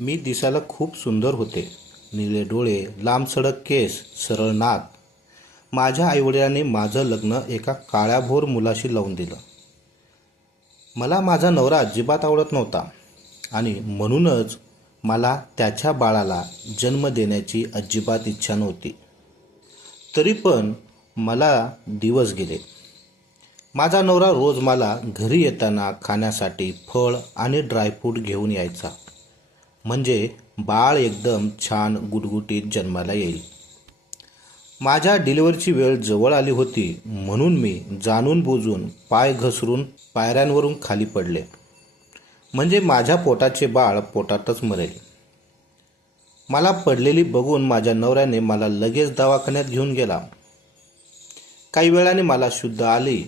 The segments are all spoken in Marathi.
मी दिसायला खूप सुंदर होते. निळे डोळे, लांब सडक केस, सरळ नाक. माझ्या आईवडिलांनी माझं लग्न एका काळ्याभोर मुलाशी लावून दिलं. मला माझा नवरा अजिबात आवडत नव्हता आणि म्हणूनच मला त्याच्या बाळाला जन्म देण्याची अजिबात इच्छा नव्हती. तरी पण मला दिवस गेले. माझा नवरा रोज मला घरी येताना खाण्यासाठी फळ आणि ड्रायफ्रूट घेऊन यायचा, म्हणजे बाळ एकदम छान गुटगुटीत जन्माला येईल. माझ्या डिलिव्हरीची वेळ जवळ आली होती, म्हणून मी जाणून बुजून पाय घसरून पायऱ्यांवरून खाली पडले, म्हणजे माझ्या पोटाचे बाळ पोटातच मरेल. मला पडलेली बघून माझ्या नवऱ्याने मला लगेच दवाखान्यात घेऊन गेला. काही वेळाने मला शुद्ध आली,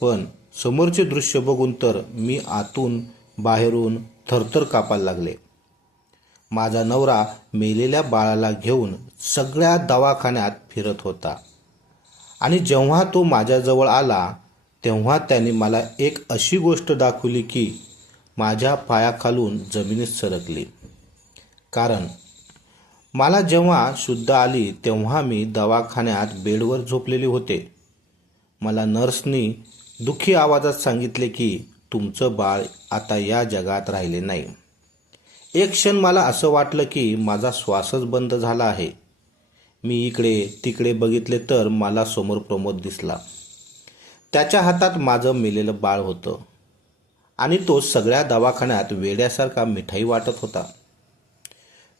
पण समोरचे दृश्य बघून तर मी आतून बाहेरून थरथर कापायला लागले. माझा नवरा मेलेल्या बाळाला घेऊन सगळ्या दवाखान्यात फिरत होता आणि जेव्हा तो माझ्याजवळ आला तेव्हा त्याने मला एक अशी गोष्ट दाखवली की माझ्या पायाखालून जमिनीत सरकली. कारण मला जेव्हा शुद्ध आली तेव्हा मी दवाखान्यात बेडवर झोपलेले होते. मला नर्सनी दुःखी आवाजात सांगितले की तुमचं बाळ आता या जगात राहिले नाही. एक क्षण मला असं वाटलं की माझा श्वासच बंद झाला आहे. मी इकडे तिकडे बघितले तर मला समोर प्रमोद दिसला. त्याच्या हातात माझं मेलेलं बाळ होतं आणि तो सगळ्या दवाखान्यात वेड्यासारखा मिठाई वाटत होता.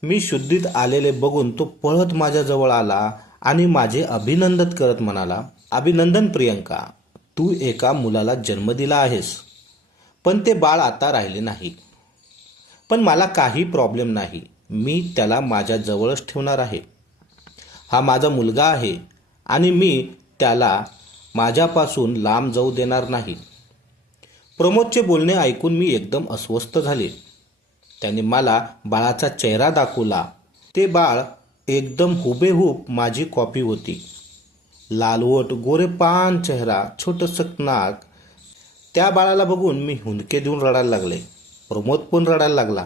मी शुद्धीत आलेले बघून तो पळत माझ्याजवळ आला आणि माझे अभिनंदन करत म्हणाला, अभिनंदन प्रियंका, तू एका मुलाला जन्म दिला आहेस, पण ते बाळ आता राहिले नाही. पण मला काही प्रॉब्लेम नाही, मी त्याला माझ्या जवळच ठेवणार आहे. हा माझा मुलगा आहे आणि मी त्याला माझ्यापासून लांब जाऊ देणार नाही. प्रमोदचे बोलणे ऐकून मी एकदम अस्वस्थ झाले. त्याने मला बाळाचा चेहरा दाखवला. ते बाळ एकदम हुबेहूब माझी कॉपी होती. लालवट गोरेपान चेहरा, छोटंसं नाक. त्या बाळाला बघून मी हुंदके देऊन रडायला लागले. प्रमोद पण रडायला लागला,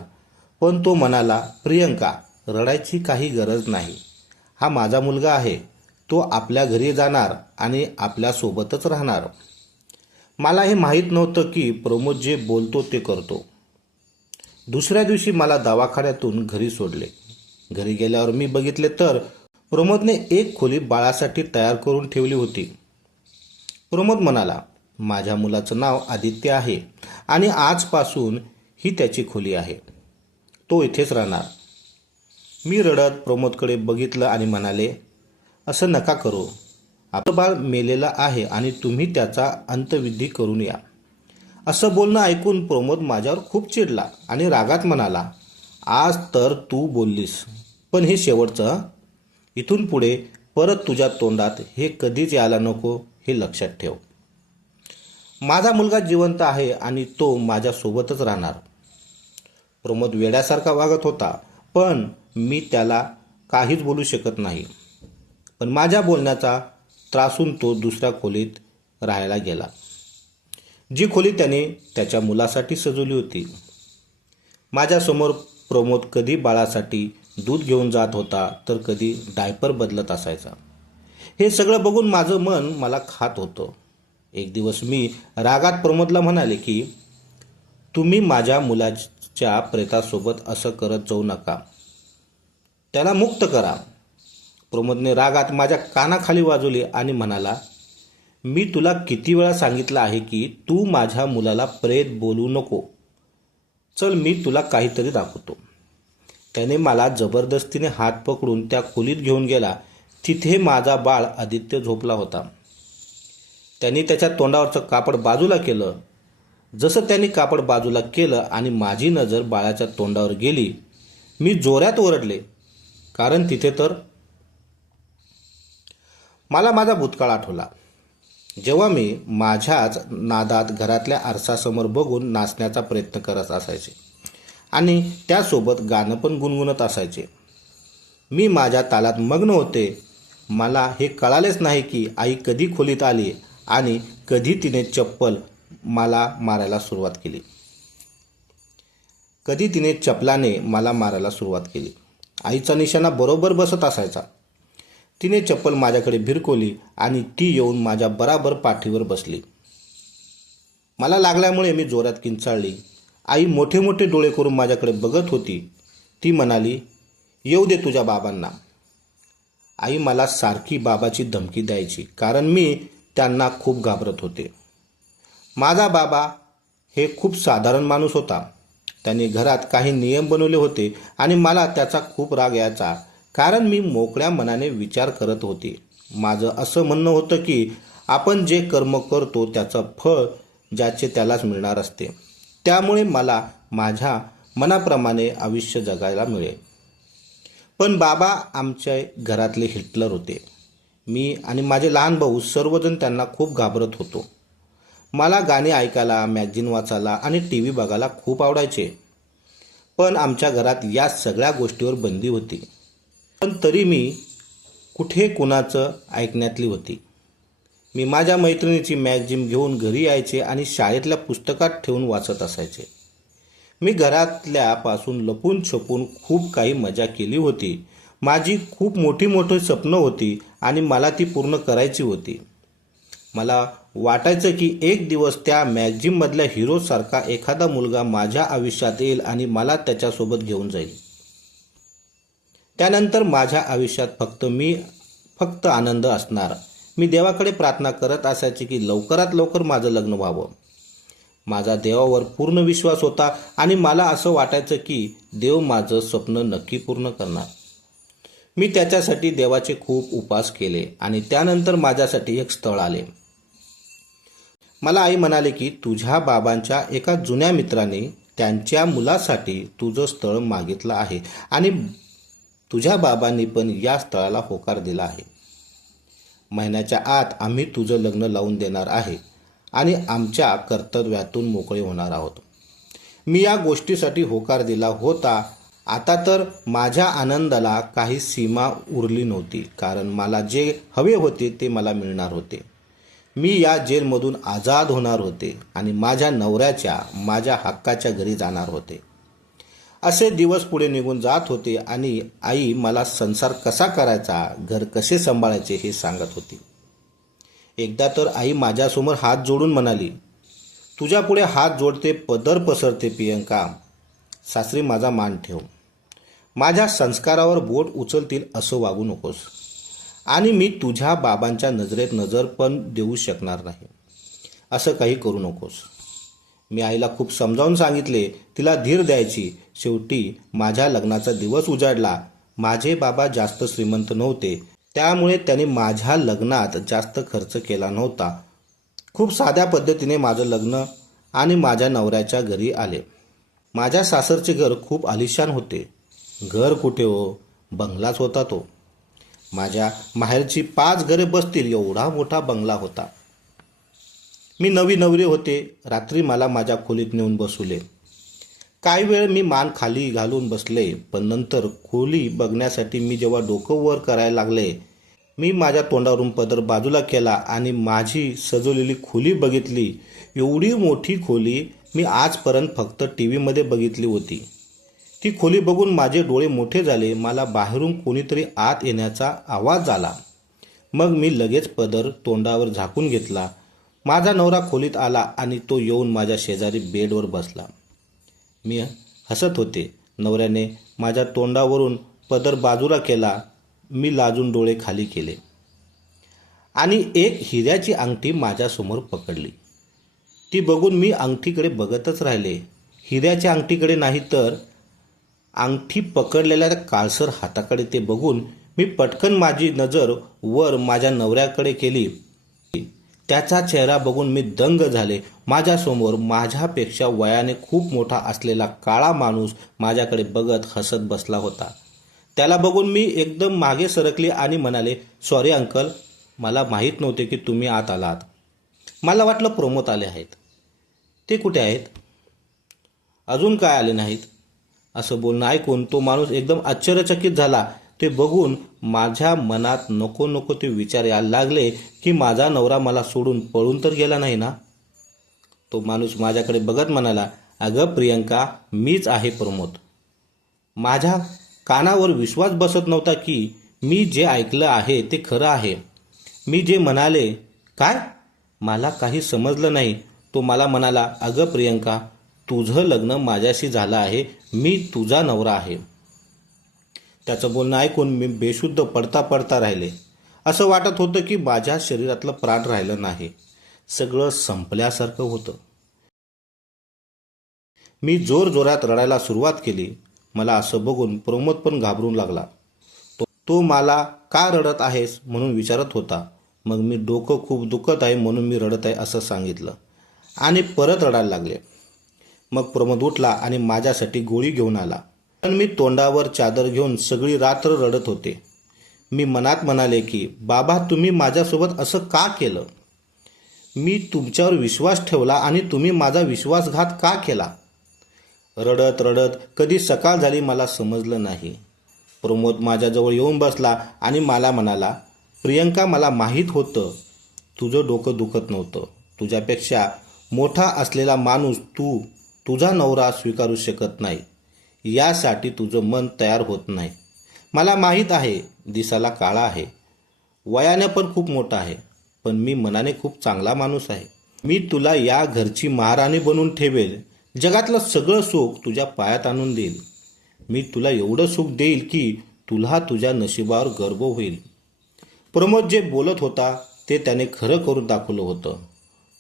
पण तो म्हणाला, प्रियंका, रडायची काही गरज नाही. हा माझा मुलगा आहे. तो आपल्या घरी जाणार आणि आपल्यासोबतच राहणार. मला हे माहीत नव्हतं की प्रमोद जे बोलतो ते करतो. दुसऱ्या दिवशी मला दवाखान्यातून घरी सोडले. घरी गेल्यावर मी बघितले तर प्रमोदने एक खोली बाळासाठी तयार करून ठेवली होती. प्रमोद म्हणाला, माझ्या मुलाचं नाव आदित्य आहे आणि आजपासून ही त्याची खोली आहे. तो इथेच राहणार. मी रडत प्रमोदकडे बघितलं आणि म्हणाले, असं नका करू. आपलं बाळ मेलेलं आहे आणि तुम्ही त्याचा अंत्यविधी करून या. असं बोलणं ऐकून प्रमोद माझ्यावर खूप चिडला आणि रागात म्हणाला, आज तर तू बोललीस, पण हे शेवटचं. इथून पुढे परत तुझ्या तोंडात हे कधीच यायला नको, हे लक्षात ठेव. माझा मुलगा जिवंत आहे आणि तो माझ्यासोबतच राहणार. प्रमोद वेड्यासारखा वागत होता, पण मी त्याला काहीच बोलू शकत नाही. पण माझ्या बोलण्याचा त्रासून तो दुसऱ्या खोलीत राहायला गेला, जी खोली त्याने त्याच्या मुलासाठी सजवली होती. माझ्यासमोर प्रमोद कधी बाळासाठी दूध घेऊन जात होता तर कधी डायपर बदलत असायचा. हे सगळं बघून माझं मन मला खात होतं. एक दिवस मी रागात प्रमोदला म्हणाले की तुम्ही माझ्या मुलाच्या प्रेतासोबत असं करत जाऊ नका. त्याला मुक्त करा. प्रमोदने रागात माझ्या कानाखाली वाजवले आणि म्हणाला, मी तुला किती वेळा सांगितलं आहे की तू माझ्या मुलाला प्रेत बोलू नको. चल, मी तुला काहीतरी दाखवतो. त्याने मला जबरदस्तीने हात पकडून त्या खोलीत घेऊन गेला. तिथे माझा बाळ आदित्य झोपला होता. त्यांनी त्याच्या तोंडावरचं कापड बाजूला केलं. जसं त्यांनी कापड बाजूला केलं आणि माझी नजर बाळाच्या तोंडावर गेली, मी जोरात ओरडले, कारण तिथे तर मला माझा भूतकाळ आठवला, जेव्हा मी माझ्याच नादात घरातल्या आरसासमोर बघून नाचण्याचा प्रयत्न करत असायचे आणि त्यासोबत गाणं पण गुणगुणत असायचे. मी माझ्या तालात मग्न होते. मला हे कळालेच नाही की आई कधी खोलीत आली आणि कधी तिने चप्पल मला मारायला सुरुवात केली. कधी तिने चपलाने मला मारायला सुरुवात केली. आईचा निशाणा बरोबर बसत असायचा. तिने चप्पल माझ्याकडे भिरकवली आणि ती येऊन माझ्या बराबर पाठीवर बसली. मला लागल्यामुळे मी जोरात किंचाळली. आई मोठे मोठे डोळे करून माझ्याकडे बघत होती. ती म्हणाली, येऊ दे तुझ्या बाबांना. आई मला सारखी बाबाची धमकी द्यायची, कारण मी त्यांना खूप घाबरत होते. माझा बाबा हे खूप साधारण माणूस होता. त्याने घरात काही नियम बनवले होते आणि मला त्याचा खूप राग यायचा, कारण मी मोकळ्या मनाने विचार करत होते. माझं असं म्हणणं होतं की आपण जे कर्म करतो त्याचं फळ ज्याचे त्यालाच मिळणार असते. त्यामुळे मला माझ्या मनाप्रमाणे आयुष्य जगायला मिळेल. पण बाबा आमच्या घरातले हिटलर होते. मी आणि माझे लहान भाऊ सर्वजण त्यांना खूप घाबरत होतो. मला गाणी ऐकायला, मॅगझिन वाचायला आणि TV बघायला खूप आवडायचे. पण आमच्या घरात या सगळ्या गोष्टीवर बंदी होती. पण तरी मी कुठे कुणाचं ऐकण्यातली होती. मी माझ्या मैत्रिणीची मॅगझिन घेऊन घरी यायचे आणि शाळेतल्या पुस्तकात ठेवून वाचत असायचे. मी घरातल्यापासून लपून छपून खूप काही मजा केली होती. माझी खूप मोठी मोठी स्वप्न होती आणि मला ती पूर्ण करायची होती. मला वाटायचं की एक दिवस त्या मॅगझिनमधल्या हिरोसारखा एखादा मुलगा माझ्या आयुष्यात येईल आणि मला त्याच्यासोबत घेऊन जाईल. त्यानंतर माझ्या आयुष्यात फक्त आनंद असणार. मी देवाकडे प्रार्थना करत असायची की लवकरात लवकर माझं लग्न व्हावं. माझा देवावर पूर्ण विश्वास होता आणि मला असं वाटायचं की देव माझं स्वप्न नक्की पूर्ण करणार. मी त्याच्यासाठी देवाचे खूप उपास केले आणि त्यानंतर माझ्यासाठी एक स्थळ आले. मला आई म्हणाले की तुझ्या बाबांच्या एका जुन्या मित्राने त्यांच्या मुलासाठी तुझं स्थळ मागितलं आहे आणि तुझ्या बाबांनी पण या स्थळाला होकार दिला आहे. महिन्याच्या आत आम्ही तुझं लग्न लावून देणार आहे आणि आमच्या कर्तव्यातून मोकळे होणार आहोत. मी या गोष्टीसाठी होकार दिला होता. आता तर माझ्या आनंदाला काही सीमा उरली नव्हती, कारण मला जे हवे होते ते मला मिळणार होते. मी या जेलमधून आजाद होणार होते आणि माझ्या नवऱ्याच्या, माझ्या हक्काच्या घरी जाणार होते. असे दिवस पुढे निघून जात होते आणि आई मला संसार कसा करायचा, घर कसे सांभाळायचे हे सांगत होती. एकदा तर आई माझ्यासमोर हात जोडून म्हणाली, तुझ्या पुढे हात जोडते, पदर पसरते प्रियंका, सासरी माझा मान ठेव. माझ्या संस्कारावर बोट उचलतील असं वागू नकोस आणि मी तुझ्या बाबांच्या नजरेत नजर पण देऊ शकणार नाही. असं काही करू नकोस. मी आईला खूप समजावून सांगितले, तिला धीर द्यायची. शेवटी माझ्या लग्नाचा दिवस उजाडला. माझे बाबा जास्त श्रीमंत नव्हते, त्यामुळे त्यांनी माझ्या लग्नात जास्त खर्च केला नव्हता. खूप साध्या पद्धतीने माझं लग्न आणि माझ्या नवऱ्याच्या घरी आले. माझ्या सासरचे घर खूप आलिशान होते. घर कुठे हो, बंगलाच होता तो. माझ्या माहेरची 5 घरे बसतील एवढा मोठा बंगला होता. मी नवरी होते. रात्री मला माझ्या खोलीत नेऊन बसवले. काही वेळ मी मान खाली घालून बसले, पण नंतर खोली बघण्यासाठी मी जेव्हा डोकं वर करायला लागले, मी माझ्या तोंडावरून पदर बाजूला केला आणि माझी सजवलेली खोली बघितली. एवढी मोठी खोली मी आजपर्यंत फक्त TV बघितली होती. ती खोली बघून माझे डोळे मोठे झाले. मला बाहेरून कोणीतरी आत येण्याचा आवाज आला. मग मी लगेच पदर तोंडावर झाकून घेतला. माझा नवरा खोलीत आला आणि तो येऊन माझ्या शेजारी बेडवर बसला. मी हसत होते. नवऱ्याने माझ्या तोंडावरून पदर बाजूला केला. मी लाजून डोळे खाली केले आणि एक हिऱ्याची अंगठी माझ्यासमोर पकडली. ती बघून मी अंगठीकडे बघतच राहिले. हिऱ्याच्या अंगठीकडे नाही तर अंगठी पकडलेल्या काळसर हाताकडे. ते बघून मी पटकन माझी नजर वर माझ्या नवऱ्याकडे केली. त्याचा चेहरा बघून मी दंग झाले. माझ्यासमोर माझ्यापेक्षा वयाने खूप मोठा असलेला काळा माणूस माझ्याकडे बघत हसत बसला होता. त्याला बघून मी एकदम मागे सरकले आणि म्हणाले, सॉरी अंकल, मला माहीत नव्हते की तुम्ही आत आलात. मला वाटलं प्रमोद आले आहेत. ते कुठे आहेत? अजून काय आले नाहीत? असं बोलणं ऐकून तो माणूस एकदम आश्चर्यचकित झाला. ते बघून माझ्या मनात नको नको ते विचार यायला लागले की माझा नवरा मला सोडून पळून तर गेला नाही ना. तो माणूस माझ्याकडे बघत म्हणाला, अगं प्रियंका, मीच आहे प्रमोद. माझ्या कानावर विश्वास बसत नव्हता की मी जे ऐकलं आहे ते खरं आहे. मी जे म्हणाले, काय? मला काही समजलं नाही. तो मला म्हणाला, अगं प्रियंका, तुझं लग्न माझ्याशी झालं आहे. मी तुझा नवरा आहे. त्याचं बोलणं ऐकून मी बेशुद्ध पडता पडता राहिले. असं वाटत होतं की माझ्या शरीरातलं प्राण राहिलं नाही. सगळं संपल्यासारखं होतं. मी जोरजोरात रडायला सुरुवात केली. मला असं बघून प्रमोद पण घाबरून लागला. तो मला का रडत आहेस म्हणून विचारत होता. मग मी डोकं खूप दुखत आहे म्हणून मी रडत आहे असं सांगितलं आणि परत रडायला लागले. मग प्रमोद उठला आणि माझ्यासाठी गोळी घेऊन आला. पण मी तोंडावर चादर घेऊन सगळी रात्र रडत होते. मी मनात म्हणाले की बाबा, तुम्ही माझ्यासोबत असं का केलं? मी तुमच्यावर विश्वास ठेवला आणि तुम्ही माझा विश्वासघात का केला? रडत रडत कधी सकाळ झाली मला समजलं नाही. प्रमोद माझ्याजवळ येऊन बसला आणि मला म्हणाला, प्रियंका, मला माहीत होतं तुझं डोकं दुखत नव्हतं. तुझ्यापेक्षा मोठा असलेला माणूस तुझा नवरा स्वीकारू शकत नाही. यासाठी तुझं मन तयार होत नाही. मला माहीत आहे, दिसायला काळा आहे, वयाने पण खूप मोठा आहे, पण मी मनाने खूप चांगला माणूस आहे. मी तुला या घरची महाराणी बनवून ठेवेल. जगातलं सगळं सुख तुझ्या पायात आणून देईल. मी तुला एवढं सुख देईल की तुला तुझ्या नशिबावर गर्व होईल. प्रमोद जे बोलत होता ते त्याने खरं करून दाखवलं होतं.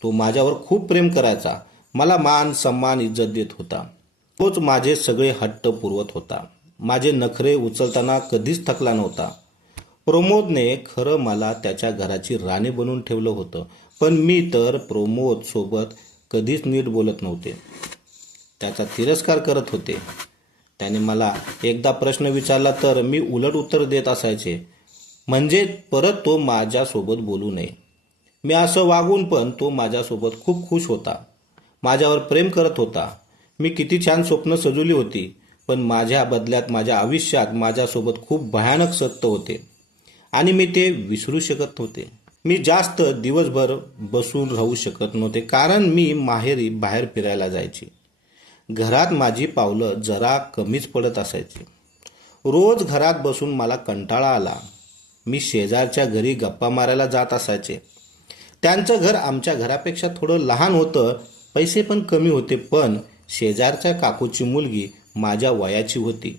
तो माझ्यावर खूप प्रेम करायचा. मला मान सन्मान इज्जत देत होता. तोच माझे सगळे हट्ट पुरवत होता. माझे नखरे उचलताना कधीच थकला नव्हता. प्रमोदने खरं मला त्याच्या घराची राणी बनवून ठेवलं होतं. पण मी तर प्रमोद सोबत कधीच नीट बोलत नव्हते. त्याचा तिरस्कार करत होते. त्याने मला एकदा प्रश्न विचारला तर मी उलट उत्तर देत असायचे, म्हणजे परत तो माझ्यासोबत बोलू नये. मी असं वागून पण तो माझ्यासोबत खूप खुश होता. माझ्यावर प्रेम करत होता. मी किती छान स्वप्न सजवली होती, पण माझ्या बदल्यात माझ्या आयुष्यात माझ्यासोबत खूप भयानक सत्य होते आणि मी ते विसरू शकत नव्हते. मी जास्त दिवसभर बसून राहू शकत नव्हते कारण मी माहेरी बाहेर फिरायला जायची. घरात माझी पावलं जरा कमीच पडत असायची. रोज घरात बसून मला कंटाळा आला. मी शेजारच्या घरी गप्पा मारायला जात असायचे. त्यांचं घर आमच्या घरापेक्षा थोडं लहान होतं, पैसे पण कमी होते, पण शेजारच्या काकूची मुलगी माझ्या वयाची होती.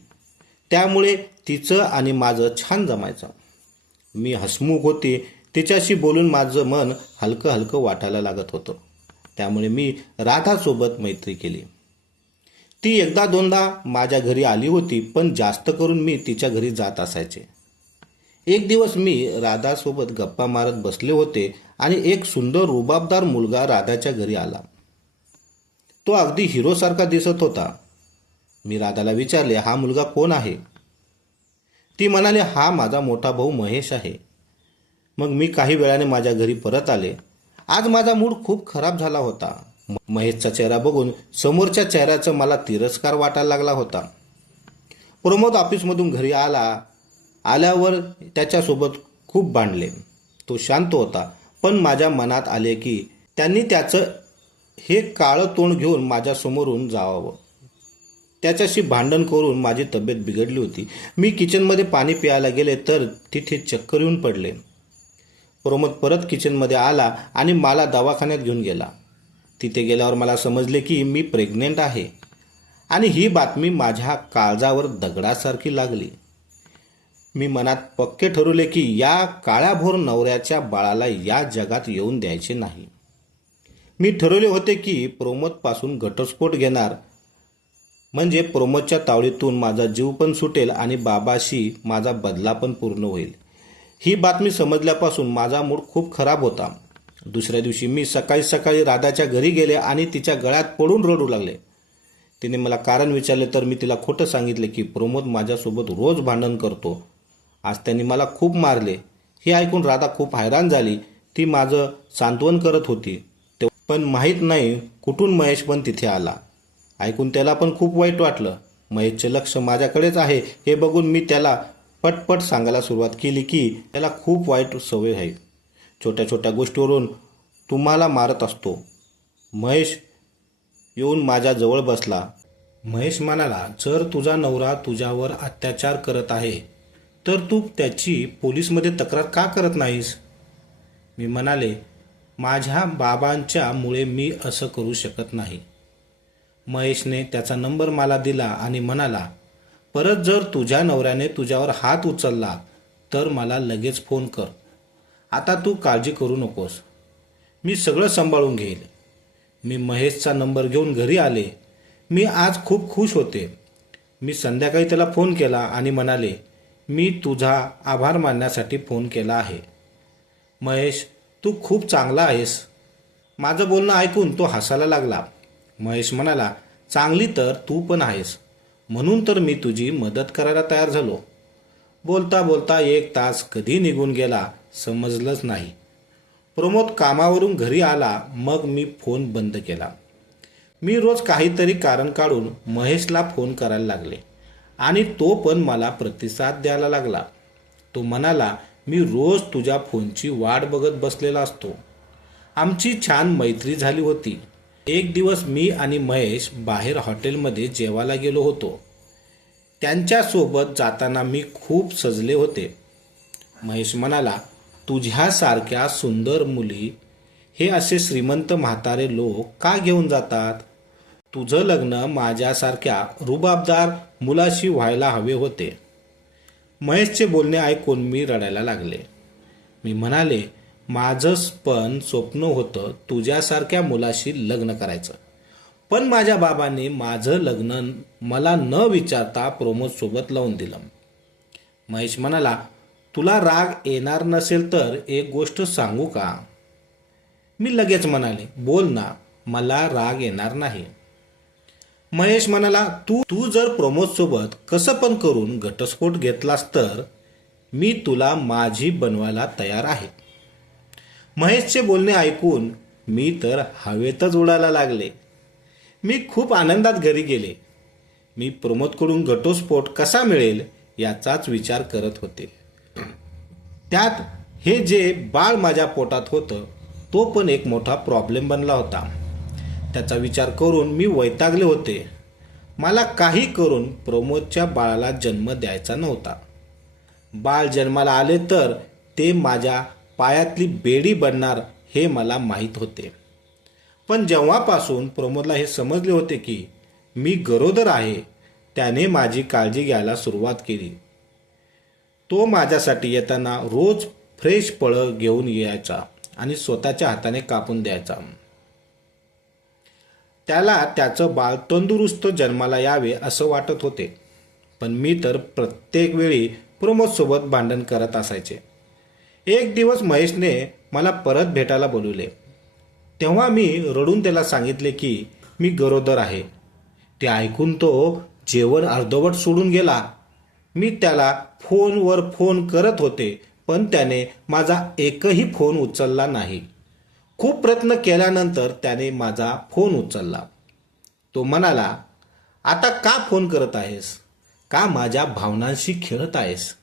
त्यामुळे तिचं आणि माझं छान जमायचं. मी हसमुख होते. तिच्याशी बोलून माझं मन हलकं हलकं वाटायला लागत होतं. त्यामुळे मी राधासोबत मैत्री केली. ती एकदा दोनदा माझ्या घरी आली होती, पण जास्त करून मी तिच्या घरी जात असायचे. एक दिवस मी राधासोबत गप्पा मारत बसले होते आणि एक सुंदर रुबाबदार मुलगा राधाच्या घरी आला. तो अगदी हिरोसारखा दिसत होता. मी राधाला विचारले, हा मुलगा कोण आहे? ती म्हणाली, हा माझा मोठा भाऊ महेश आहे. मग मी काही वेळाने माझ्या घरी परत आले. आज माझा मूड खूप खराब झाला होता. महेशचा चेहरा बघून समोरच्या चेहऱ्याचा मला तिरस्कार वाटायला लागला होता. प्रमोद ऑफिसमधून घरी आल्यावर त्याच्यासोबत खूप भांडले. तो शांत होता, पण माझ्या मनात आले की त्यांनी त्याचं हे काळं तोंड घेऊन माझ्यासमोरून जावावं. त्याच्याशी भांडण करून माझी तब्येत बिघडली होती. मी किचनमध्ये पाणी प्यायला गेले तर तिथे चक्कर येऊन पडले. प्रमोद परत किचनमध्ये आला आणि मला दवाखान्यात घेऊन गेला. तिथे गेल्यावर मला समजले की मी प्रेग्नेंट आहे आणि ही बातमी माझ्या काळजावर दगडासारखी लागली. मी मनात पक्के ठरवले की या काळ्याभोर नवऱ्याच्या बाळाला या जगात येऊन द्यायचे नाही. मी ठरवले होते की प्रमोदपासून घटस्फोट घेणार, म्हणजे प्रमोदच्या तावडीतून माझा जीव पण सुटेल आणि बाबाशी माझा बदला पण पूर्ण होईल. ही बातमी समजल्यापासून माझा मूड खूप खराब होता. दुसऱ्या दिवशी मी सकाळी राधाच्या घरी गेले आणि तिच्या गळ्यात पडून रडू लागले. तिने मला कारण विचारले तर मी तिला खोटं सांगितले की प्रमोद माझ्यासोबत रोज भांडण करतो. आज त्यांनी मला खूप मारले. हे ऐकून राधा खूप हैराण झाली. ती माझं सांत्वन करत होती. पण माहीत नाही कुठून महेश पण तिथे आला. ऐकून त्याला पण खूप वाईट वाटलं. महेशचे लक्ष माझ्याकडेच आहे हे बघून मी त्याला पटपट सांगायला सुरुवात केली की त्याला खूप वाईट सवय आहे. छोट्या छोट्या गोष्टीवरून तुम्हाला मारत असतो. महेश येऊन माझ्याजवळ बसला. महेश म्हणाला, जर तुझा नवरा तुझ्यावर अत्याचार करत आहे तर तू त्याची पोलीसमध्ये तक्रार का करत नाहीस? मी म्हणाले, माझ्या बाबांच्या मुळे मी असं करू शकत नाही. महेशने त्याचा नंबर मला दिला आणि म्हणाला, परत जर तुझ्या नवऱ्याने तुझ्यावर हात उचलला तर मला लगेच फोन कर. आता तू काळजी करू नकोस, मी सगळं सांभाळून घेईल. मी महेशचा नंबर घेऊन घरी आले. मी आज खूप खुश होते. मी संध्याकाळी त्याला फोन केला आणि म्हणाले, मी तुझा आभार मानण्यासाठी फोन केला आहे. महेश, तू खूप चांगला आहेस. माझं बोलणं ऐकून तो हसायला लागला. महेश म्हणाला, चांगली तर तू पण आहेस, म्हणून तर मी तुझी मदत करायला तयार झालो. बोलता बोलता 1 तास कधी निघून गेला समजलंच नाही. प्रमोद कामावरून घरी आला, मग मी फोन बंद केला. मी रोज काहीतरी कारण काढून महेशला फोन करायला लागले आणि तो पण मला प्रतिसाद द्यायला लागला. तो म्हणाला, मी रोज तुझ्या फोनची वाट बघत बसलेला असतो. आमची छान मैत्री झाली होती. एक दिवस मी आणि महेश बाहेर हॉटेलमध्ये जेवायला गेलो होतो. त्यांच्यासोबत जाताना मी खूप सजले होते. महेश म्हणाला, तुझ्यासारख्या सुंदर मुली हे असे श्रीमंत म्हातारे लोक का घेऊन जातात? तुझं लग्न माझ्यासारख्या रुबाबदार मुलाशी व्हायला हवे होते. महेशचे बोलणे ऐकून मी रडायला लागले. मी म्हणाले, माझं पण स्वप्न होतं तुझ्यासारख्या मुलाशी लग्न करायचं, पण माझ्या बाबांनी माझं लग्न मला न विचारता प्रमोदसोबत लावून दिलं. महेश म्हणाला, तुला राग येणार नसेल तर एक गोष्ट सांगू का? मी लगेच म्हणाले, बोल ना, मला राग येणार नाही. महेश म्हणाला, तू जर प्रमोदसोबत कसं पण करून घटस्फोट घेतलास तर मी तुला माझी बनवायला तयार आहे. महेशचे बोलणे ऐकून मी तर हवेतच उडायला लागले. मी खूप आनंदात घरी गेले. मी प्रमोदकडून घटस्फोट कसा मिळेल याचाच विचार करत होते. त्यात हे जे बाळ माझ्या पोटात होतं तो पण एक मोठा प्रॉब्लेम बनला होता. त्याचा विचार करून मी वैतागले होते. मला काही करून प्रमोदच्या बाळाला जन्म द्यायचा नव्हता. बाळ जन्माला आले तर ते माझ्या पायातली बेडी बनणार हे मला माहीत होते. पण जेव्हापासून प्रमोदला हे समजले होते की मी गरोदर आहे, त्याने माझी काळजी घ्यायला सुरुवात केली. तो माझ्यासाठी येताना रोज फ्रेश फळं घेऊन यायचा आणि स्वतःच्या हाताने कापून द्यायचा. त्याला त्याचं बाळ तंदुरुस्त जन्माला यावे असं वाटत होते. पण मी तर प्रत्येक वेळी प्रमोदसोबत भांडण करत असायचे. एक दिवस महेशने मला परत भेटायला बोलवले. तेव्हा मी रडून त्याला सांगितले की मी गरोदर आहे. ते ऐकून तो जेवण अर्धवट सोडून गेला. मी त्याला फोनवर फोन करत होते, पण त्याने माझा एकही फोन उचलला नाही. खूप प्रयत्न केल्यानंतर त्याने माझा फोन उचलला. तो म्हणाला, आता का फोन करत आहेस? का माझ्या भावनांशी खेळत आहेस?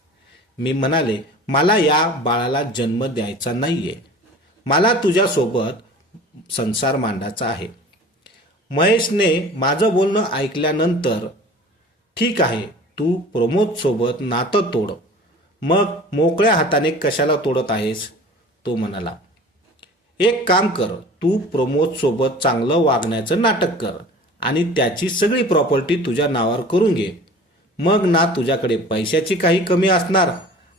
मी म्हणाले, मला या बाळाला जन्म द्यायचा नाहीये. मला तुझ्यासोबत संसार मांडायचा आहे. महेशने माझं बोलणं ऐकल्यानंतर, ठीक आहे, तू प्रमोदसोबत नातं तोड, मग मोकळ्या हाताने कशाला तोडत आहेस? तो म्हणाला, एक काम कर, तू प्रमोदसोबत चांगलं वागण्याचं नाटक कर आणि त्याची सगळी प्रॉपर्टी तुझ्या नावावर करून घे. मग ना तुझ्याकडे पैशाची काही कमी असणार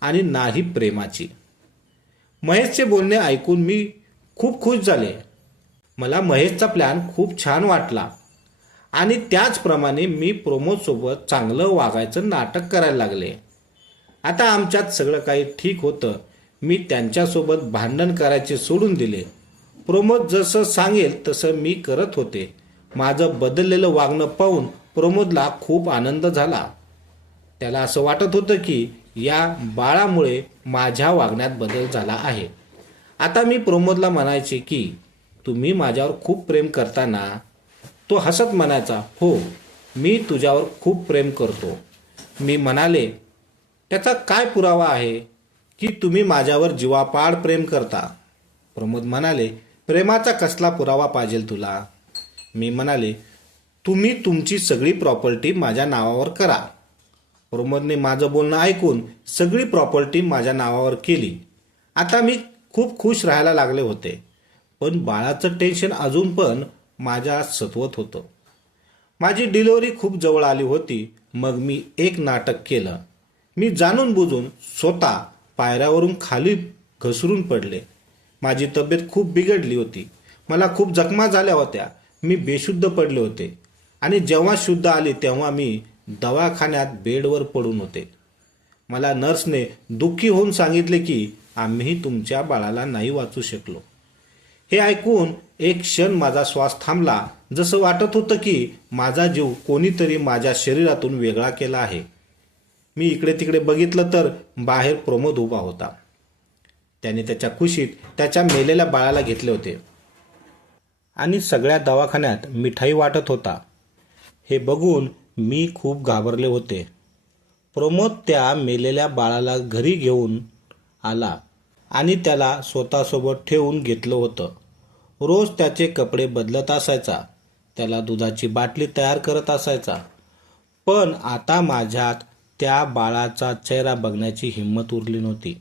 आणि नाही प्रेमाची. महेशचे बोलणे ऐकून मी खूप खुश झाले. मला महेशचा प्लॅन खूप छान वाटला आणि त्याचप्रमाणे मी प्रमोदसोबत चांगलं वागायचं नाटक करायला लागले. आता आमच्यात सगळं काही ठीक होतं. मी त्यांच्यासोबत भांडण करायचे सोडून दिले. प्रमोद जसं सांगेल तसं मी करत होते. माझं बदललेलं वागणं पाहून प्रमोदला खूप आनंद झाला. त्याला असं वाटत होतं की या बाळामुळे माझ्या वागण्यात बदल झाला आहे. आता मी प्रमोदला म्हणायचे की तुम्ही माझ्यावर खूप प्रेम करता ना? तो हसत म्हणायचा, हो, मी तुझ्यावर खूप प्रेम करतो. मी म्हणाले, त्याचा काय पुरावा आहे की तुम्ही माझ्यावर जीवापाड प्रेम करता? प्रमोद म्हणाले, प्रेमाचा कसला पुरावा पाहिजे तुला? मी म्हणाले, तुम्ही तुमची सगळी प्रॉपर्टी माझ्या नावावर करा. प्रमोदने माझं बोलणं ऐकून सगळी प्रॉपर्टी माझ्या नावावर केली. आता मी खूप खुश राहायला लागले होते, पण बाळाचं टेन्शन अजून पण माझ्या सतवत होतं. माझी डिलिव्हरी खूप जवळ आली होती. मग मी एक नाटक केलं. मी जाणून बुजून स्वतः पायऱ्यावरून खाली घसरून पडले. माझी तब्येत खूप बिघडली होती. मला खूप जखमा झाल्या होत्या. मी बेशुद्ध पडले होते आणि जेव्हा शुद्ध आली तेव्हा मी दवाखान्यात बेडवर पडून होते. मला नर्सने दुःखी होऊन सांगितले की आम्ही तुमच्या बाळाला नाही वाचू शकलो. हे ऐकून एक क्षण माझा श्वास थांबला. जसं वाटत होतं की माझा जीव कोणीतरी माझ्या शरीरातून वेगळा केला आहे. मी इकडे तिकडे बघितलं तर बाहेर प्रमोद उभा होता. त्याने त्याच्या खुशीत त्याच्या मेलेल्या बाळाला घेतले होते आणि सगळ्या दवाखान्यात मिठाई वाटत होता. हे बघून मी खूप घाबरले होते. प्रमोद त्या मेलेल्या बाळाला घरी घेऊन आला आणि त्याला स्वतःसोबत ठेवून घेतलं होतं. रोज त्याचे कपडे बदलत असायचा. त्याला दुधाची बाटली तयार करत असायचा. पण आता माझ्यात त्या बाळाचा चेहरा बघण्याची हिंमत उरली नव्हती.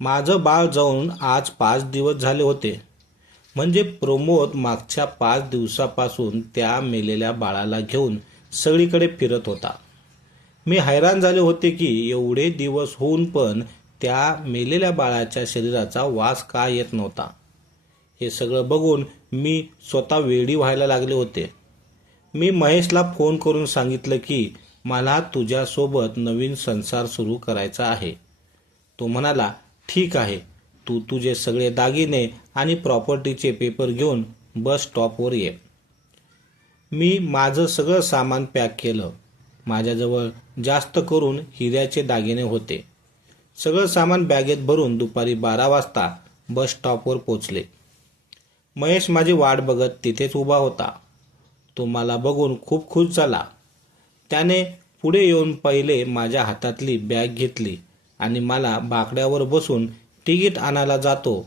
माझं बाळ जाऊन आज 5 दिवस झाले होते. म्हणजे प्रमोद मागच्या 5 दिवसापासून त्या मेलेल्या बाळाला घेऊन सगळीकडे फिरत होता. मी हैराण झाले होते की एवढे दिवस होऊन पण त्या मेलेल्या बाळाच्या शरीराचा वास का येत नव्हता. हे सगळं बघून मी स्वतः वेडी व्हायला लागले होते. मी महेशला फोन करून सांगितलं की मला तुझ्यासोबत नवीन संसार सुरू करायचा आहे. तो म्हणाला, ठीक आहे, तू तुझे सगळे दागिने आणि प्रॉपर्टीचे पेपर घेऊन बस स्टॉपवर ये. मी माझं सगळं सामान पॅक केलं. माझ्याजवळ जास्त करून हिऱ्याचे दागिने होते. सगळं सामान बॅगेत भरून दुपारी 12 वाजता बस स्टॉपवर पोचले. महेश माझी वाट बघत तिथेच उभा होता. तो मला बघून खूप खुश झाला. त्याने पुढे येऊन पहिले माझ्या हातातली बॅग घेतली आणि मला बाकड्यावर बसून तिकीट आणायला जातो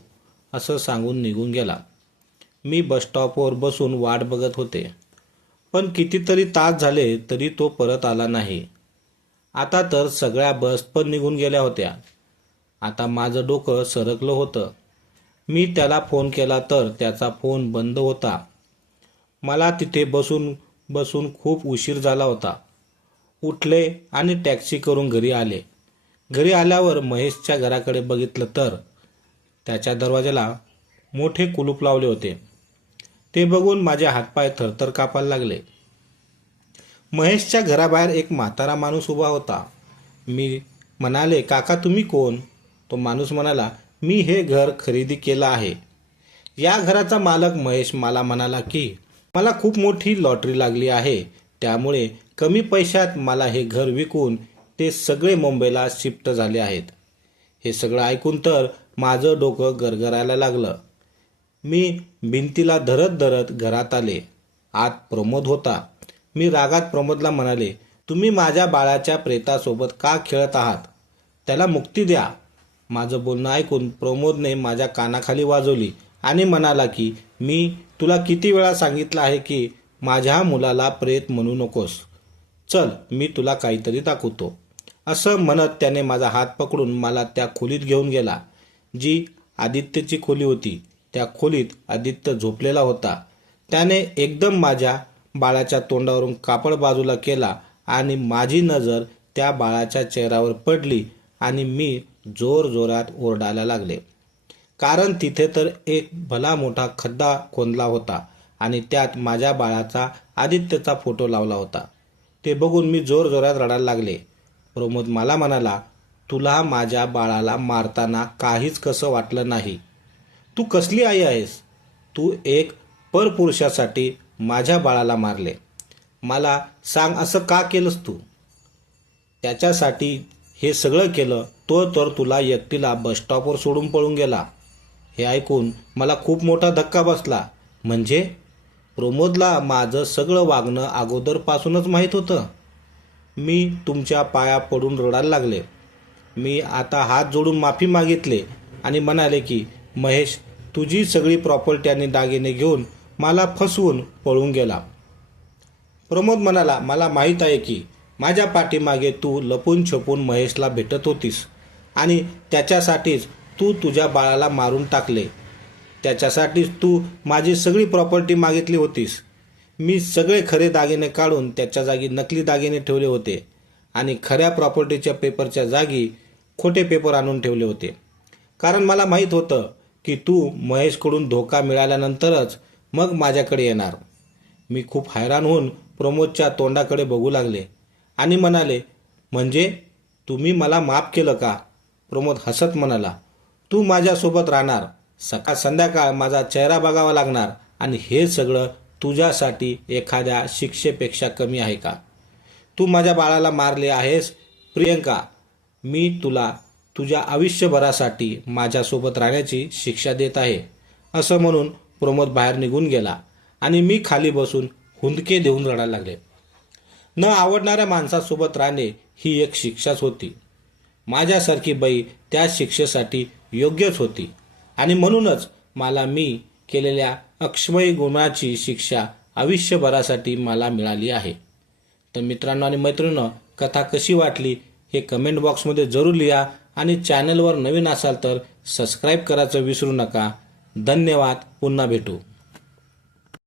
असं सांगून निघून गेला. मी बसस्टॉपवर बसून वाट बघत होते, पण कितीतरी तास झाले तरी तो परत आला नाही. आता तर सगळ्या बस पण निघून गेल्या होत्या. आता माझं डोकं सरकलं होतं. मी त्याला फोन केला तर त्याचा फोन बंद होता. मला तिथे बसून बसून खूप उशीर झाला होता. उठले आणि टॅक्सी करून घरी आले. घरी आल्यावर महेशच्या घराकडे बघितलं तर त्याच्या दरवाजाला मोठे कुलूप लावले होते. ते बघून माझे हातपाय थरथर कापायला लागले. महेशच्या घराबाहेर एक म्हातारा माणूस उभा होता. मी म्हणाले, काका तुम्ही कोण? तो माणूस म्हणाला, मी हे घर खरेदी केलं आहे. या घराचा मालक महेश मला म्हणाला की मला खूप मोठी लॉटरी लागली आहे, त्यामुळे कमी पैशात मला हे घर विकून ते सगळे मुंबईला शिफ्ट झाले आहेत. हे सगळं ऐकून तर माझं डोकं गरगरायला लागलं. मी भिंतीला धरत धरत घरात आले. आत प्रमोद होता. मी रागात प्रमोदला म्हणाले, तुम्ही माझ्या बाळाच्या प्रेतासोबत का खेळत आहात? त्याला मुक्ती द्या. माझं बोलणं ऐकून प्रमोदने माझ्या कानाखाली वाजवली आणि म्हणाला की मी तुला किती वेळा सांगितलं आहे की माझ्या मुलाला प्रेत म्हणू नकोस. चल मी तुला काहीतरी दाखवतो. असं म्हणत त्याने माझा हात पकडून मला त्या खोलीत घेऊन गेला, जी आदित्यची खोली होती. त्या खोलीत आदित्य झोपलेला होता. त्याने एकदम माझ्या बाळाच्या तोंडावरून कापड बाजूला केला आणि माझी नजर त्या बाळाच्या चेहऱ्यावर पडली आणि मी जोरजोरात ओरडायला लागले. कारण तिथे तर एक भला मोठा खड्डा खोदला होता आणि त्यात माझ्या बाळाचा आदित्यचा फोटो लावला होता. ते बघून मी जोरजोरात रडायला लागले. प्रमोद मला म्हणाला, तुला माझ्या बाळाला मारताना काहीच कसं वाटलं नाही? तू कसली आई आहेस? तू एक परपुरुषासाठी माझ्या बाळाला मारले. मला सांग, असं का केलंस तू? त्याच्यासाठी हे सगळं केलं, तो तर तुला एकटीला बसस्टॉपवर सोडून पळून गेला. हे ऐकून मला खूप मोठा धक्का बसला. म्हणजे प्रमोदला माझं सगळं वागणं अगोदरपासूनच माहीत होतं. मी तुमच्या पाया पडून रडायला लागले. मी आता हात जोडून माफी मागितले आणि म्हणाले की महेश, तुझी सगळी प्रॉपर्टी आणि दागिने घेऊन मला फसवून पळून गेला. प्रमोद म्हणाला, मला माहीत आहे की माझ्या पाठीमागे तू लपून छपून महेशला भेटत होतीस आणि त्याच्यासाठीच तू तुझ्या बाळाला मारून टाकले. त्याच्यासाठीच तू माझी सगळी प्रॉपर्टी मागितली होतीस. मी सगळे खरे दागिने काढून त्याच्या जागी नकली दागिने ठेवले होते आणि खऱ्या प्रॉपर्टीच्या पेपरच्या जागी खोटे पेपर आणून ठेवले होते. कारण मला माहीत होतं की तू महेशकडून धोका मिळाल्यानंतरच मग माझ्याकडे येणार. मी खूप हैराण होऊन प्रमोदच्या तोंडाकडे बघू लागले आणि म्हणाले, म्हणजे तुम्ही मला माफ केलं का? प्रमोद हसत म्हणाला, तू माझ्यासोबत राहणार, सकाळ संध्याकाळ माझा चेहरा बघावा लागणार आणि हे सगळं तुझ्यासाठी एखाद्या शिक्षेपेक्षा कमी आहे का? तू माझ्या बाळाला मारले आहेस प्रियंका. मी तुला तुझ्या आयुष्यभरासाठी माझ्यासोबत राहण्याची शिक्षा देत आहे. असं म्हणून प्रमोद बाहेर निघून गेला आणि मी खाली बसून हुंदके देऊन रडायला लागले. न आवडणाऱ्या माणसासोबत राहणे ही एक शिक्षाच होती. माझ्यासारखी बाई त्या शिक्षेसाठी योग्यच होती आणि म्हणूनच मला मी केलेल्या अक्षमय गुन्ह्याची शिक्षा आयुष्यभरासाठी मला मिळाली आहे. तर मित्रांनो आणि मैत्रिणींनो, कथा कशी वाटली हे कमेंट बॉक्समध्ये जरूर लिहा आणि चॅनलवर नवीन असाल तर सबस्क्राईब करायचं विसरू नका. धन्यवाद. पुन्हा भेटू.